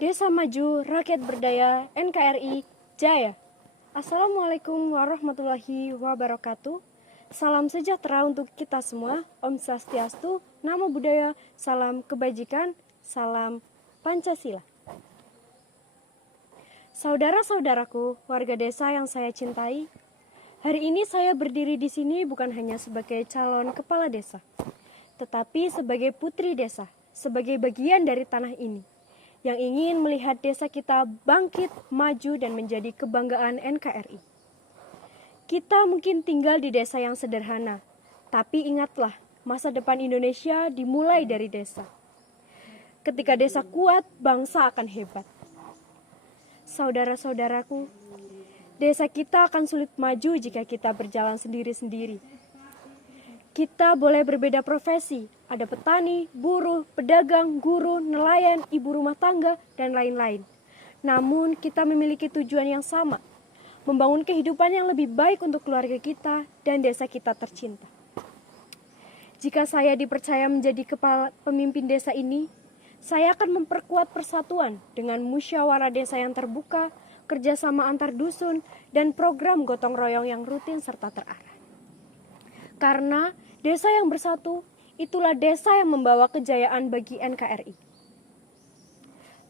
Desa Maju, Rakyat Berdaya, NKRI, Jaya. Assalamualaikum warahmatullahi wabarakatuh. Salam sejahtera untuk kita semua. Om Swastiastu, Namo Buddhaya, salam kebajikan, salam Pancasila. Saudara-saudaraku, warga desa yang saya cintai, hari ini saya berdiri di sini bukan hanya sebagai calon kepala desa, tetapi sebagai putri desa, sebagai bagian dari tanah ini, yang ingin melihat desa kita bangkit, maju, dan menjadi kebanggaan NKRI. Kita mungkin tinggal di desa yang sederhana, tapi ingatlah, masa depan Indonesia dimulai dari desa. Ketika desa kuat, bangsa akan hebat. Saudara-saudaraku, desa kita akan sulit maju jika kita berjalan sendiri-sendiri. Kita boleh berbeda profesi, ada petani, buruh, pedagang, guru, nelayan, ibu rumah tangga, dan lain-lain. Namun kita memiliki tujuan yang sama, membangun kehidupan yang lebih baik untuk keluarga kita dan desa kita tercinta. Jika saya dipercaya menjadi kepala pemimpin desa ini, saya akan memperkuat persatuan dengan musyawarah desa yang terbuka, kerjasama antar dusun, dan program gotong royong yang rutin serta terarah. Karena desa yang bersatu, itulah desa yang membawa kejayaan bagi NKRI.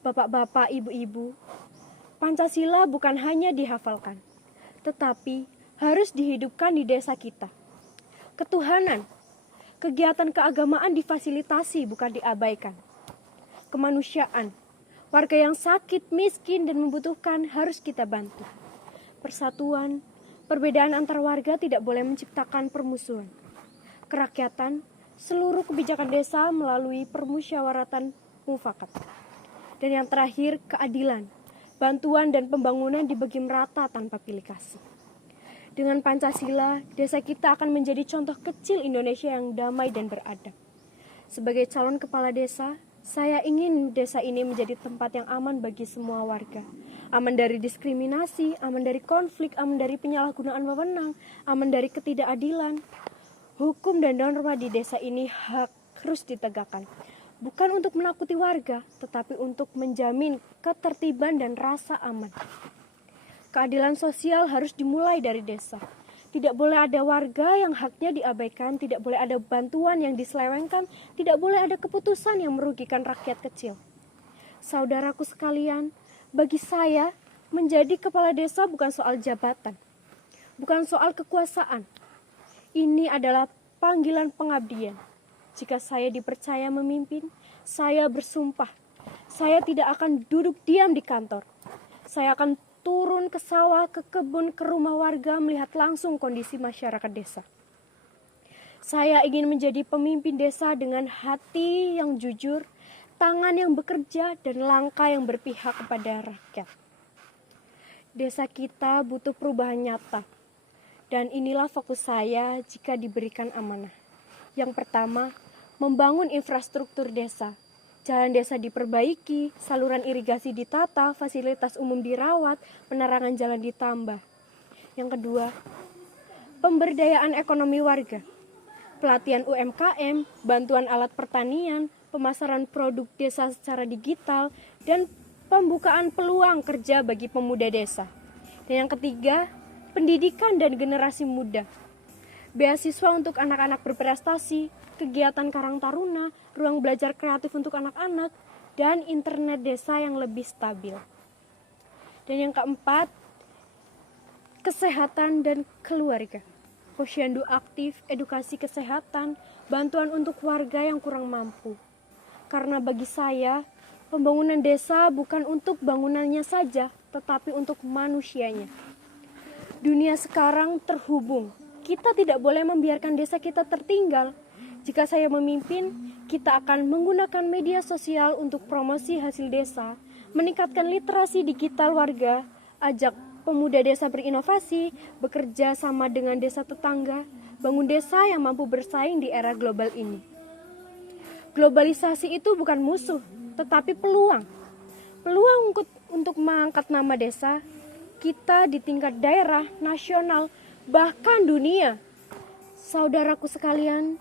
Bapak-bapak, ibu-ibu, Pancasila bukan hanya dihafalkan, tetapi harus dihidupkan di desa kita. Ketuhanan, kegiatan keagamaan difasilitasi bukan diabaikan. Kemanusiaan, warga yang sakit, miskin, dan membutuhkan harus kita bantu. Persatuan, perbedaan antar warga tidak boleh menciptakan permusuhan. Kerakyatan, seluruh kebijakan desa melalui permusyawaratan mufakat. Dan yang terakhir, keadilan, bantuan dan pembangunan dibagi merata tanpa pilih kasih. Dengan Pancasila, desa kita akan menjadi contoh kecil Indonesia yang damai dan beradab. Sebagai calon kepala desa, saya ingin desa ini menjadi tempat yang aman bagi semua warga. Aman dari diskriminasi, aman dari konflik, aman dari penyalahgunaan wewenang, aman dari ketidakadilan. Hukum dan norma di desa ini harus ditegakkan. Bukan untuk menakuti warga, tetapi untuk menjamin ketertiban dan rasa aman. Keadilan sosial harus dimulai dari desa. Tidak boleh ada warga yang haknya diabaikan, tidak boleh ada bantuan yang diselewengkan, tidak boleh ada keputusan yang merugikan rakyat kecil. Saudaraku sekalian, bagi saya, menjadi kepala desa bukan soal jabatan, bukan soal kekuasaan. Ini adalah panggilan pengabdian. Jika saya dipercaya memimpin, saya bersumpah, saya tidak akan duduk diam di kantor. Saya akan turun ke sawah, ke kebun, ke rumah warga, melihat langsung kondisi masyarakat desa. Saya ingin menjadi pemimpin desa dengan hati yang jujur, tangan yang bekerja, dan langkah yang berpihak kepada rakyat. Desa kita butuh perubahan nyata, dan inilah fokus saya jika diberikan amanah. Yang pertama, membangun infrastruktur desa. Jalan desa diperbaiki, saluran irigasi ditata, fasilitas umum dirawat, penerangan jalan ditambah. Yang kedua, pemberdayaan ekonomi warga. Pelatihan UMKM, bantuan alat pertanian, pemasaran produk desa secara digital, dan pembukaan peluang kerja bagi pemuda desa. Dan yang ketiga, pendidikan dan generasi muda. Beasiswa untuk anak-anak berprestasi, kegiatan Karang Taruna, ruang belajar kreatif untuk anak-anak, dan internet desa yang lebih stabil. Dan yang keempat, kesehatan dan keluarga. Posyandu aktif, edukasi kesehatan, bantuan untuk warga yang kurang mampu. Karena bagi saya, pembangunan desa bukan untuk bangunannya saja, tetapi untuk manusianya. Dunia sekarang terhubung. Kita tidak boleh membiarkan desa kita tertinggal. Jika saya memimpin, kita akan menggunakan media sosial untuk promosi hasil desa, meningkatkan literasi digital warga, ajak pemuda desa berinovasi, bekerja sama dengan desa tetangga, bangun desa yang mampu bersaing di era global ini. Globalisasi itu bukan musuh, tetapi peluang. Peluang untuk mengangkat nama desa kita di tingkat daerah, nasional, bahkan dunia. Saudaraku sekalian,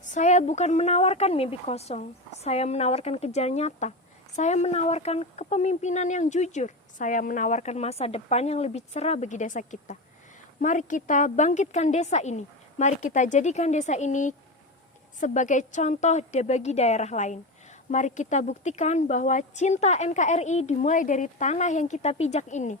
saya bukan menawarkan mimpi kosong, saya menawarkan kerja nyata Saya menawarkan kepemimpinan yang jujur. Saya menawarkan masa depan yang lebih cerah bagi desa kita. Mari kita bangkitkan desa ini. Mari kita jadikan desa ini sebagai contoh bagi daerah lain. Mari kita buktikan bahwa cinta NKRI dimulai dari tanah yang kita pijak ini.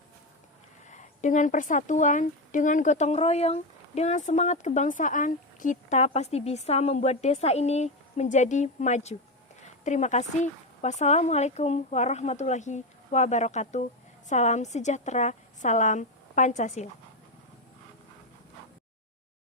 Dengan persatuan, dengan gotong royong, dengan semangat kebangsaan, kita pasti bisa membuat desa ini menjadi maju. Terima kasih. Wassalamualaikum warahmatullahi wabarakatuh. Salam sejahtera, salam Pancasila.